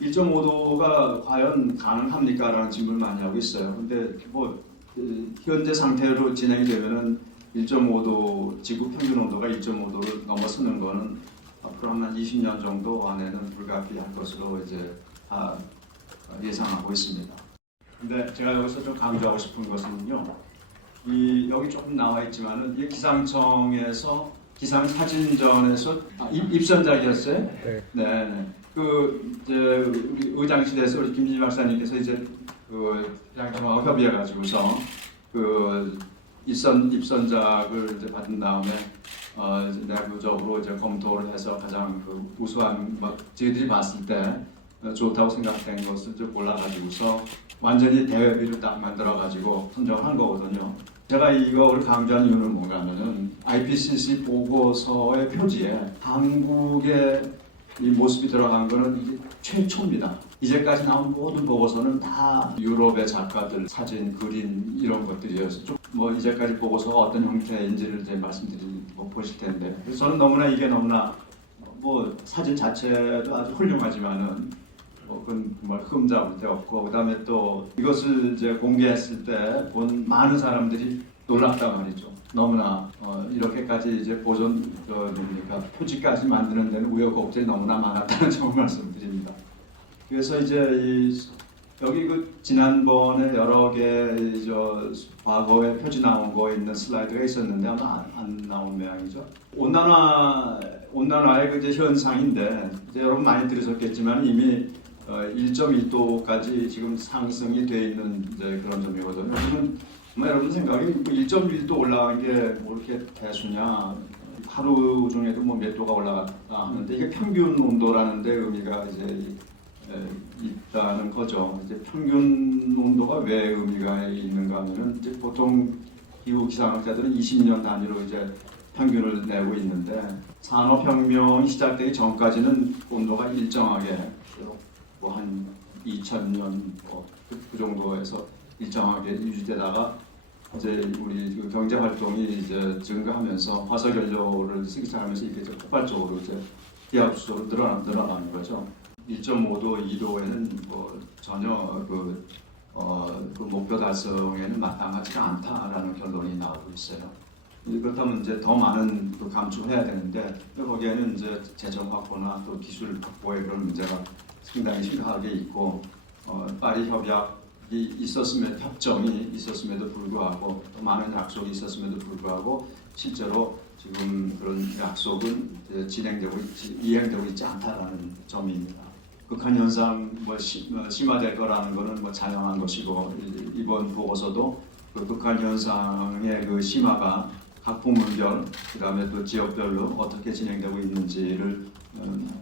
1.5도가 과연 가능합니까라는 질문을 많이 하고 있어요. 근데 현재 상태로 진행이 되면은 1.5도 지구 평균 온도가 1.5도를 넘어서는 거는 앞으로 한 20년 정도 안에는 불가피할 것으로 이제 다 예상하고 있습니다. 근데 제가 여기서 좀 강조하고 싶은 것은요, 여기 조금 나와 있지만은 이 기상청에서 기상 사진전에서 입선작이었어요. 네. 이제 우리 의장실에서 우리 김진희 박사님께서 이제 기상청하고 협의해가지고서 입선작을 이제 받은 다음에 이제 내부적으로 이제 검토를 해서 가장 우수한 저희들이 봤을 때 좋다고 생각된 것을 좀 골라가지고서 완전히 대회비를 딱 만들어가지고 선정을 한 거거든요. 제가 이거를 강조한 이유는 뭔가 하면은 IPCC 보고서의 표지에 한국의 이 모습이 들어간 거는 이게 최초입니다. 이제까지 나온 모든 보고서는 다 유럽의 작가들 사진, 그림 이런 것들이어서 이제까지 보고서가 어떤 형태인지를 이제 보실 텐데, 그래서 저는 너무나 사진 자체도 아주 훌륭하지만은 그건 정말 흠잡을 데 없고, 그다음에 또 이것을 이제 공개했을 때 본 많은 사람들이 놀랍단 말이죠. 너무나 이렇게까지 이제 표지까지 만드는 데는 우여곡절이 너무나 많았다는 점을 말씀드립니다. 그래서 이제 여기 지난번에 여러 개 과거에 표지 나온 거 있는 슬라이드가 있었는데 아마 안 나온 모양이죠. 온난화의 이제 현상인데 이제 여러분 많이 들으셨겠지만 이미 1.1도까지 지금 상승이 돼 있는 이제 그런 점이거든요. 여러분 생각이 1.1도 올라간 게 이렇게 대수냐? 하루 중에도 몇 도가 올라갔다 하는데 이게 평균 온도라는 데 의미가 이제 있다는 거죠. 이제 평균 온도가 왜 의미가 있는가 하면은 이제 보통 기후 기상학자들은 20년 단위로 이제 평균을 내고 있는데 산업혁명이 시작되기 전까지는 온도가 일정하게 한 2000년 그 정도에서 일정하게 유지되다가 이제 우리 경제 활동이 이제 증가하면서 화석 연료를 쓰기 시작하면서 이게 폭발적으로 이제 기하급수로 늘어나는 거죠. 1.5도, 2도에는 전혀 그 목표 달성에는 마땅하지가 않다라는 결론이 나오고 있어요. 그렇다면 이제 더 많은 감축을 해야 되는데 거기에는 이제 재정 확보나 또 기술 확보의 그런 문제가 상당히 심각하게 있고 파리 협약이 협정이 있었음에도 불구하고 또 많은 약속이 있었음에도 불구하고 실제로 지금 그런 약속은 이행되고 있지 않다라는 점입니다. 극한 현상 심화될 거라는 것은 당연한 것이고 이번 보고서도 그 극한 현상의 그 심화가 각 부문별 그다음에 또 지역별로 어떻게 진행되고 있는지를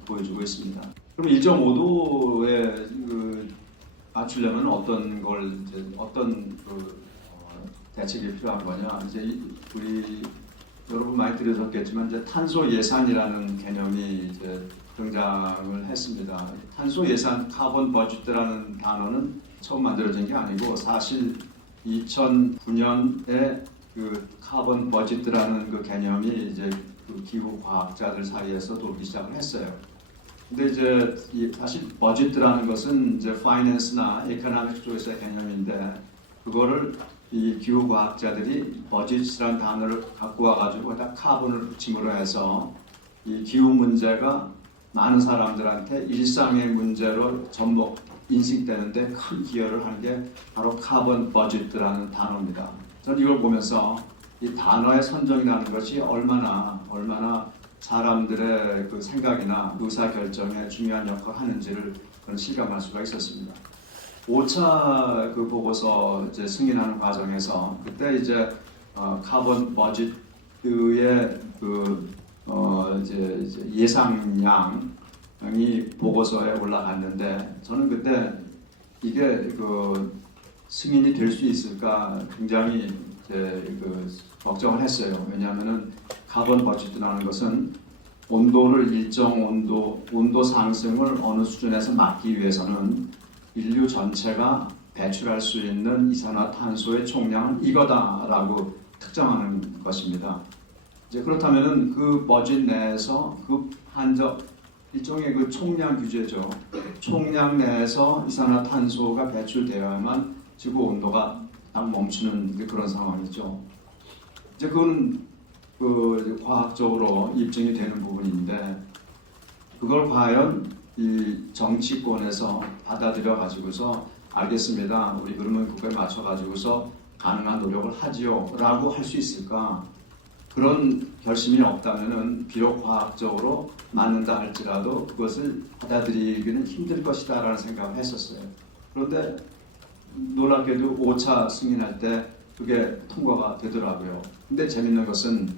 보여주고 있습니다. 그럼 1.5도에 맞추려면 어떤 대책이 필요한 거냐? 이제 우리 여러분 많이 들으셨겠지만 이제 탄소 예산이라는 개념이 이제 등장을 했습니다. 탄소 예산, 카본 버짓이라는 단어는 처음 만들어진 게 아니고 사실 2009년에 카본 버짓이라는 개념이 이제 기후 과학자들 사이에서 돌기 시작을 했어요. 근데 이제 사실 버짓이라는 것은 이제 파이낸스나 에코노믹 쪽에서의 개념인데 그거를 이 기후 과학자들이 버짓이라는 단어를 갖고 와가지고 거기다 카본을 붙임으로 해서 이 기후 문제가 많은 사람들한테 일상의 문제로 전목 인식되는데 큰 기여를 하는 게 바로 카본 버짓이라는 단어입니다. 저는 이걸 보면서 이 단어의 선정이라는 것이 얼마나 사람들의 생각이나 의사결정에 중요한 역할을 하는지를 실감할 수가 있었습니다. 5차 보고서 이제 승인하는 과정에서 그때 이제 카본 버짓의 이제 예상량이 보고서에 올라갔는데 저는 그때 이게 승인이 될 수 있을까 굉장히 걱정을 했어요. 왜냐하면은 카본 버짓이라는 것은 온도를 일정 온도 상승을 어느 수준에서 막기 위해서는 인류 전체가 배출할 수 있는 이산화탄소의 총량은 이거다라고 특정하는 것입니다. 이제 그렇다면은 그 버짓 내에서 그 일종의 그 총량 규제죠. 총량 내에서 이산화탄소가 배출되어야만 지구 온도가 딱 멈추는 그런 상황이죠. 이제 그건 그 과학적으로 입증이 되는 부분인데 그걸 과연 이 정치권에서 받아들여 가지고서 알겠습니다. 우리 그러면 그거에 맞춰 가지고서 가능한 노력을 하지요라고 할 수 있을까? 그런 결심이 없다면은 비록 과학적으로 맞는다 할지라도 그것을 받아들이기는 힘들 것이다라는 생각을 했었어요. 그런데 놀랍게도 5차 승인할 때 그게 통과가 되더라고요. 근데 재밌는 것은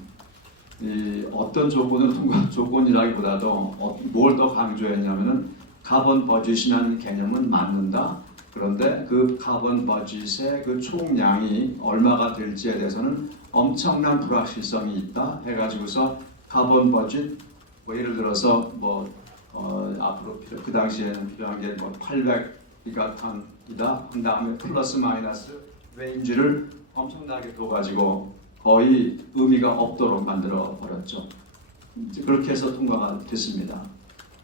이 어떤 조건을 통과 조건이라기보다도 뭘 더 강조했냐면은 카본 버짓이라는 개념은 맞는다. 그런데 그 카본 버짓의 그 총량이 얼마가 될지에 대해서는 엄청난 불확실성이 있다 해가지고서 카본 버짓 뭐 예를 들어서 뭐 앞으로 그 당시에는 필요한 게 뭐 800기가톤이다 한 다음에 플러스 마이너스 레인지를 엄청나게 둬가지고 거의 의미가 없도록 만들어 버렸죠. 그렇게 해서 통과가 됐습니다.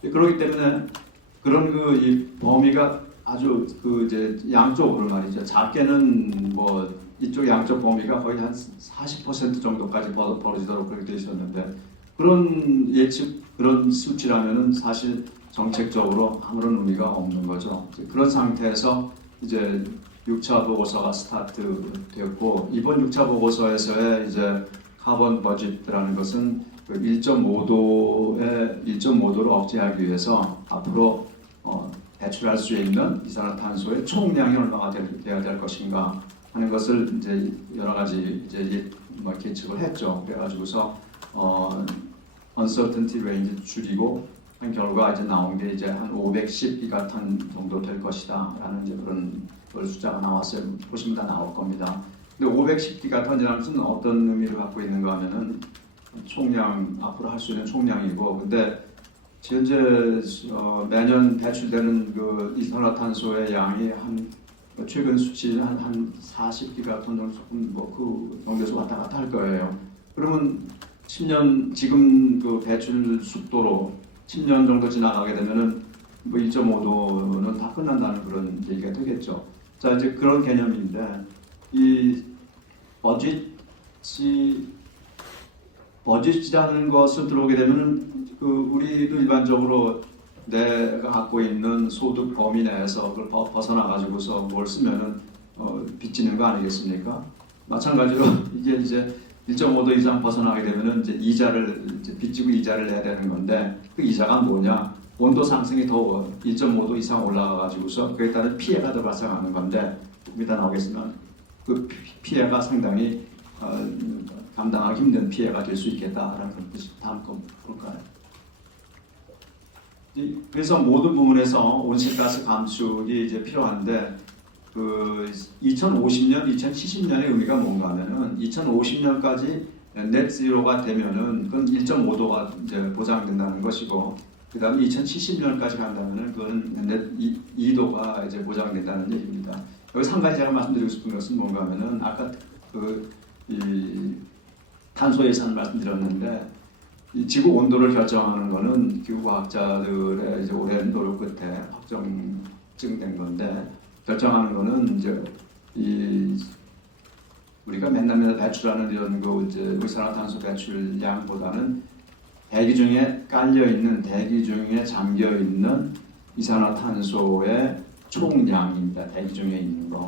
그렇기 때문에 그런 그 이 범위가 아주 그 이제 양쪽으로 말이죠. 작게는 뭐 이쪽 양쪽 범위가 거의 한 40% 정도까지 벌어지도록 그렇게 되어 있었는데 그런 예측 그런 수치라면은 사실 정책적으로 아무런 의미가 없는 거죠. 그런 상태에서 이제 6차 보고서가 스타트되었고 이번 6차 보고서에서의 이제 카본 버짓이라는 것은 그 1.5도를 억제하기 위해서 앞으로 배출할 수 있는 이산화탄소의 총량이 얼마가 돼야 될 것인가 하는 것을 이제 여러 가지 이제 뭐 계측을 했죠. 그래가지고서 uncertainty range 줄이고 한 결과 이제 나온 게 이제 한 510기가톤 정도 될 것이다라는 이제 그런 숫자가 나왔어요. 보시면 다 나올 겁니다. 근데 510기가톤이라는 것은 어떤 의미를 갖고 있는가 하면은 총량 앞으로 할 수 있는 총량이고, 근데 현재 매년 배출되는 그 이산화탄소의 양이 한 최근 수치 한 40기가톤 정도 조금 뭐 그 정도에서 왔다 갔다 할 거예요. 그러면 10년 지금 그 배출 속도로 10년 정도 지나가게 되면은 뭐 1.5도는 다 끝난다는 그런 얘기가 되겠죠. 자, 이제 그런 개념인데 이 버짓이라는 것을 들어오게 되면은 그 우리도 일반적으로 내가 갖고 있는 소득 범위 내에서 그걸 벗어나 가지고서 뭘 쓰면은 빚지는 거 아니겠습니까? 마찬가지로 이게 이제 1.5도 이상 벗어나게 되면은 이제 이제 빚지고 이자를 내야 되는 건데 그 이자가 뭐냐? 온도 상승이 더 1.5도 이상 올라가 가지고서 그에 따른 피해가 더 발생하는 건데 이따 나오겠지만 그 피해가 상당히 감당하기 힘든 피해가 될 수 있겠다라는 그런 뜻이 다음 거 볼까요? 그래서 모든 부분에서 온실가스 감축이 이제 필요한데 그 2050년, 2070년의 의미가 뭔가 하면은 2050년까지 넷 제로가 되면은 그건 1.5도가 이제 보장된다는 것이고 그다음에 2070년까지 간다면은 그건 넷 2도가 이제 보장된다는 얘기입니다. 여기서 한 가지 제가 말씀드리고 싶은 것은 뭔가 하면은 아까 이 탄소 예산 말씀드렸는데 이 지구 온도를 결정하는 것은 기후과학자들의 이제 오랜 노력 끝에 확정된 건데 결정하는 것은 이제 이 우리가 맨날 배출하는 이런 그 이제 이산화탄소 배출량보다는 대기 중에 깔려 있는 대기 중에 잠겨 있는 이산화탄소의 총량입니다. 대기 중에 있는 거.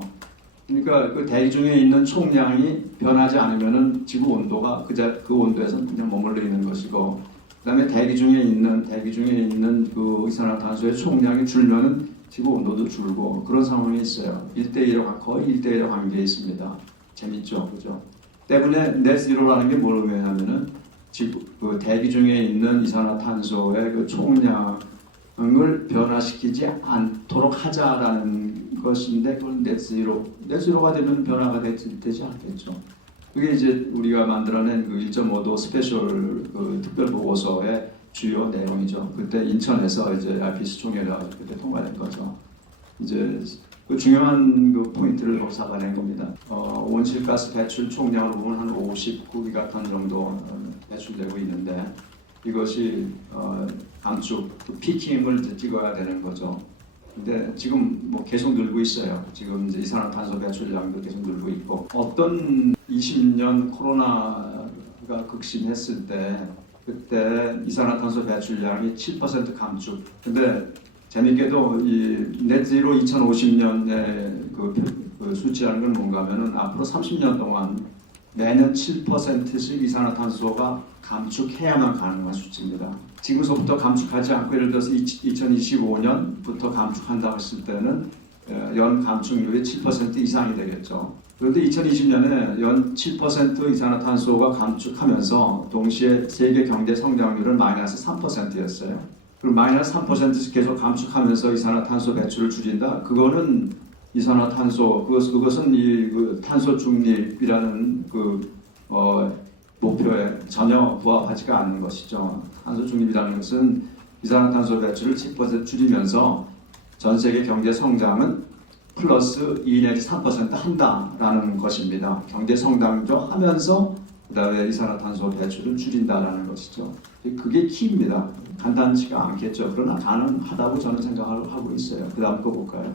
그러니까 그 대기 중에 있는 총량이 변하지 않으면은 지구 온도가 그 온도에서 그냥 머물러 있는 것이고, 그다음에 대기 중에 있는 그 이산화탄소의 총량이 줄면은 지구 온도도 줄고 그런 상황이 있어요. 1대1로 거의 1대1로 관계에 있습니다. 재밌죠, 그죠? 때문에 넷제로라는 게 뭘 의미하냐면은 그 대기 중에 있는 이산화탄소의 그 총량을 변화시키지 않도록 하자라는 것인데 그건 넷제로가 되면 변화가 되지 않겠죠. 그게 이제 우리가 만들어낸 그 1.5도 스페셜 그 특별 보고서의 주요 내용이죠. 그때 인천에서 이제 IPCC 총회가 그때 통과된 거죠. 이제 그 중요한 그 포인트를 잡아낸 겁니다. 온실가스 배출 총량으로 보면 한 59기가톤 정도 배출되고 있는데 이것이 감축 그 피킹을 이제 찍어야 되는 거죠. 근데 지금 뭐 계속 늘고 있어요. 지금 이제 이산화탄소 배출량도 계속 늘고 있고 어떤 20년 코로나가 극심했을 때 그때 이산화탄소 배출량이 7% 감축. 근데 재밌게도 이 넷제로 2050년에 그 수치라는 건 뭔가 하면은 앞으로 30년 동안 매년 7%씩 이산화탄소가 감축해야만 가능한 수치입니다. 지금서부터 감축하지 않고 예를 들어서 2025년부터 감축한다고 했을 때는 연 감축률이 7% 이상이 되겠죠. 그런데 2020년에 연 7% 이산화탄소가 감축하면서 동시에 세계 경제 성장률은 마이너스 3%였어요. 그럼 마이너스 3%씩 계속 감축하면서 이산화탄소 배출을 줄인다? 그거는 이산화탄소 그것은 그 탄소 중립이라는 목표에 전혀 부합하지가 않는 것이죠. 탄소 중립이라는 것은 이산화탄소 배출을 10% 줄이면서 전 세계 경제 성장은 플러스 2 내지 3% 한다라는 것입니다. 경제 성장도 하면서 그다음에 이산화탄소 배출을 줄인다라는 것이죠. 그게 키입니다. 간단치가 않겠죠. 그러나 가능하다고 저는 생각을 하고 있어요. 그 다음 거 볼까요?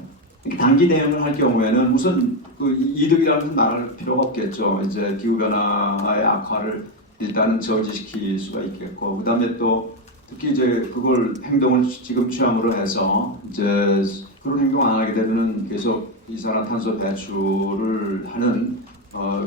단기 대응을 할 경우에는 우선 그 이득이라는 말할 필요가 없겠죠. 이제 기후 변화의 악화를 일단은 저지시킬 수가 있겠고, 그다음에 또 특히 이제 그걸 행동을 지금 취함으로 해서 이제 그런 행동 안 하게 되면은 계속 이산화탄소 배출을 하는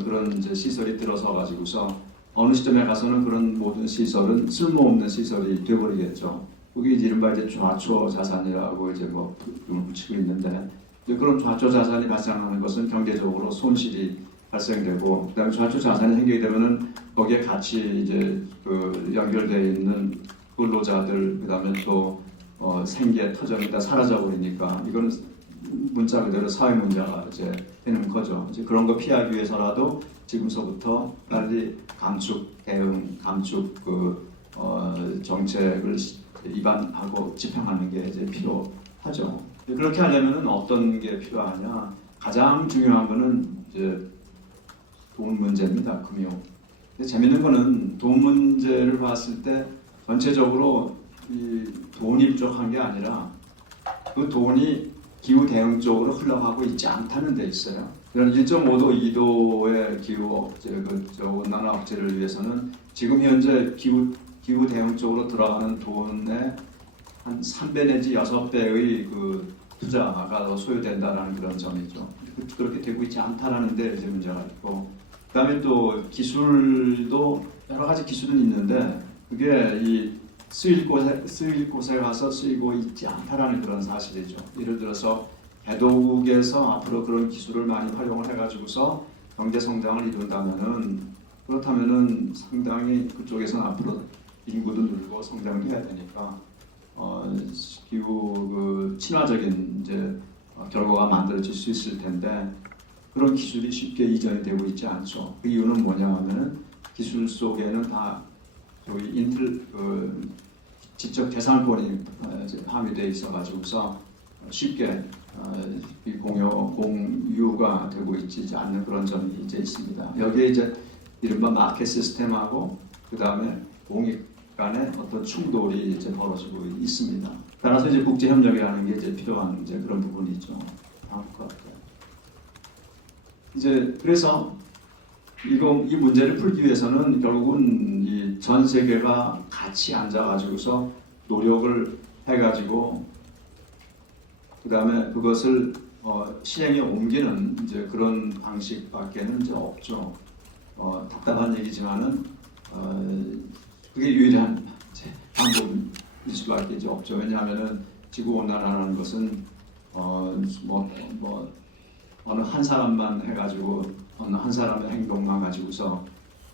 그런 이제 시설이 들어서 가지고서 어느 시점에 가서는 그런 모든 시설은 쓸모없는 시설이 되어버리겠죠. 그게 이른바 이제 좌초 자산이라고 이제 뭐 이름을 붙이고 있는데. 그런 좌초 자산이 발생하는 것은 경제적으로 손실이 발생되고, 그다음에 좌초 자산이 생기게 되면은 거기에 같이 이제 그 연결되어 있는 근로자들, 그다음에 또 생계 터전이 다 사라져 버리니까 이거는 문자 그대로 사회 문제가 이제 되는 거죠. 이제 그런 거 피하기 위해서라도 지금서부터 빨리 감축 대응, 감축 정책을 입안하고 집행하는 게 이제 필요하죠. 그렇게 하려면 어떤 게 필요하냐? 가장 중요한 거는 이제 돈 문제입니다. 금융. 근데 재밌는 거는 돈 문제를 봤을 때 전체적으로 이 돈이 부족한 게 아니라 그 돈이 기후 대응 쪽으로 흘러가고 있지 않다는 데 있어요. 이런 1.5도, 2도의 기후 억제, 온난화 억제를 위해서는 지금 현재 기후 대응 쪽으로 들어가는 돈의 한 3배 내지 6배의 그 투자가 더 소요된다라는 그런 점이죠. 그렇게 되고 있지 않다라는 데 이제 문제가 있고, 그다음에 또 기술도 여러 가지 기술은 있는데 그게 이 쓰일 곳에 가서 쓰이고 있지 않다라는 그런 사실이죠. 예를 들어서 개도국에서 앞으로 그런 기술을 많이 활용을 해가지고서 경제 성장을 이룬다면은, 그렇다면은 상당히 그쪽에서는 앞으로 인구도 늘고 성장도 해야 되니까 기후 친화적인 이제 결과가 만들어질 수 있을 텐데 그런 기술이 쉽게 이전이 되고 있지 않죠. 그 이유는 뭐냐하면은 기술 속에는 다 저희 직접 계산권이 함유되어 있어가지고서 쉽게 공유가 되고 있지 않는 그런 점이 이제 있습니다. 여기에 이제 이른바 마켓 시스템하고 그 다음에 공익 간의 어떤 충돌이 이제 벌어지고 있습니다. 따라서 이제 국제 협력이라는 게 이제 필요한 이제 그런 부분이 있죠. 다음 것 같아요. 이제 그래서 이 문제를 풀기 위해서는 결국은 이 전 세계가 같이 앉아가지고서 노력을 해가지고 그 다음에 그것을 실행에 옮기는 이제 그런 방식밖에는 이제 없죠. 답답한 얘기지만은 그게 유일한 방법일 수밖에 이제 없죠. 왜냐하면은 지구 온난화라는 것은 어느 한 사람만 해가지고 어느 한 사람의 행동만 가지고서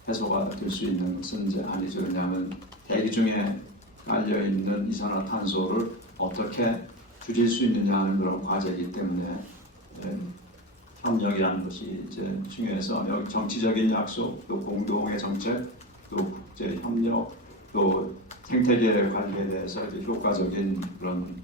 해소가 될 수 있는 것은 이제 아니죠. 왜냐하면 대기 중에 깔려 있는 이산화탄소를 어떻게 줄일 수 있느냐 하는 그런 과제이기 때문에 협력이라는 것이 이제 중요해서 여기 정치적인 약속, 또 공동의 정책, 또 국제 협력, 또 생태계 관리에 대해서 이제 효과적인 그런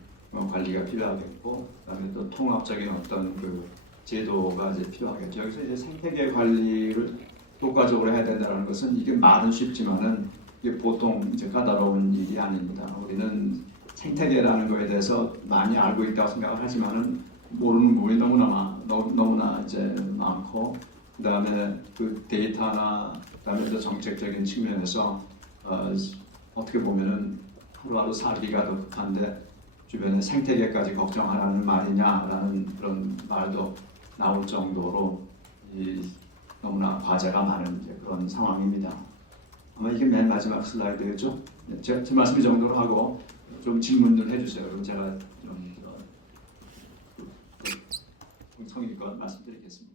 관리가 필요하겠고, 그다음에 또 통합적인 어떤 그 제도가 이제 필요하겠죠. 여기서 이제 생태계 관리를 효과적으로 해야 된다는 것은 이게 말은 쉽지만은 이게 보통 이제 까다로운 일이 아닙니다. 우리는 생태계라는 거에 대해서 많이 알고 있다고 생각을 하지만은 모르는 부분이 너무나 이제 많고, 그다음에 그 데이터나 그다음에 또 정책적인 측면에서 어떻게 보면은 하루하루 살기가 더 급한데 주변의 생태계까지 걱정하라는 말이냐라는 그런 말도 나올 정도로 너무나 과제가 많은 이제 그런 상황입니다. 아마 이게 맨 마지막 슬라이드겠죠? 제 말씀 이 정도로 하고 좀 질문을 해주세요. 그럼 제가 좀 성의껏 말씀드리겠습니다.